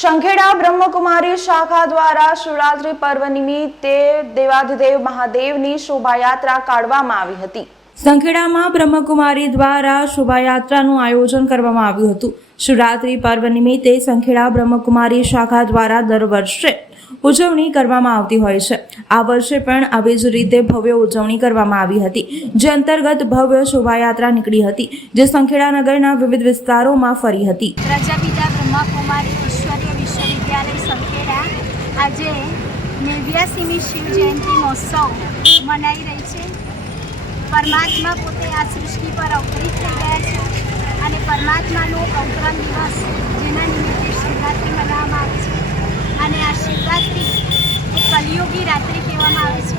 શંખેડા બ્રહ્મકુમારી શાખા દ્વારા શિવરાત્રી પર્વ નિમિત્તે દેવાધિદેવ મહાદેવની શોભાયાત્રા કાઢવામાં આવી હતી. સંખેડામાં બ્રહ્મકુમારી દ્વારા શોભાયાત્રાનું આયોજન કરવામાં આવ્યું હતું. શિવરાત્રી પર્વ નિમિત્તે સંખેડા બ્રહ્મકુમારી શાખા દ્વારા દર વર્ષે ઉજવણી કરવામાં આવતી હોય છે. આ વર્ષે પણ આવી જ રીતે ભવ્ય ઉજવણી કરવામાં આવી હતી જે અંતર્ગત ભવ્ય શોભાયાત્રા નીકળી હતી જે સંખેડા નગરના વિવિધ વિસ્તારોમાં ફરી હતી. પ્રજાપિતા બ્રહ્માકુમારી ઈશ્વરીય વિશ્વવિદ્યાલય સંખેડા આજે નેવ્યાસીમી શિવ જયંતિ મહોત્સવ મનાઈ રહી છે. પરમાત્મા પોતે આ સૃષ્ટિ પર અવતરિત થઈ ગયા છે અને પરમાત્માનો અવતરણ દિવસ જેના નિમિત્તે શિવરાત્રિ મનાવવામાં આવે છે. અને આ શિવરાત્રિ એ કલિયુગી રાત્રિ કહેવામાં આવે છે.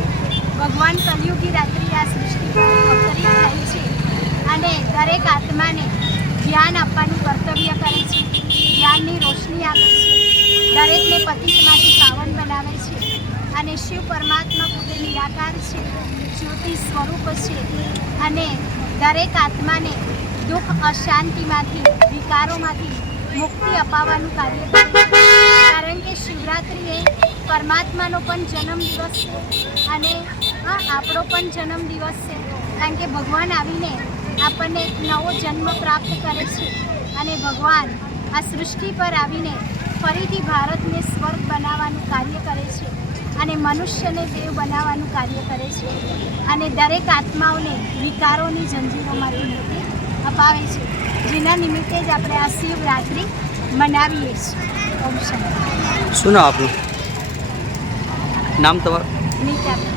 ભગવાન કલિયુગી રાત્રિ આ સૃષ્ટિ પર અવતરિત થઈ છે અને દરેક આત્માને જ્ઞાન આપવાનું કર્તવ્ય કરે છે. જ્ઞાનની રોશની આપે છે. દરેકને પતિતમાંથી પાવન બનાવે છે અને શિવ પરમાત્મા પોતે નિરાકાર છે, જ્યોતિ સ્વરૂપ છે અને દરેક આત્માને દુઃખ, અશાંતિમાંથી, વિકારોમાંથી મુક્તિ અપાવવાનું કાર્ય કરે છે. કારણ કે શિવરાત્રિ એ પરમાત્માનો પણ જન્મદિવસ છે અને આપણો પણ જન્મદિવસ છે. કારણ કે ભગવાન આવીને આપણને એક નવો જન્મ પ્રાપ્ત કરે છે અને ભગવાન આ સૃષ્ટિ પર આવીને ફરીથી ભારતને સ્વર્ગ બનાવવાનું કાર્ય કરે છે અને મનુષ્યને દેવ બનાવવાનું કાર્ય કરે છે અને દરેક આત્માઓને વિકારોની જંજીરોમાંથી મુક્તિ અપાવે છે. જેના નિમિત્તે જ આપણે આ શિવરાત્રિ મનાવીએ છીએ. ઓમ શાંતિ શું નામ આપનું? નામ તમારું? નીતા.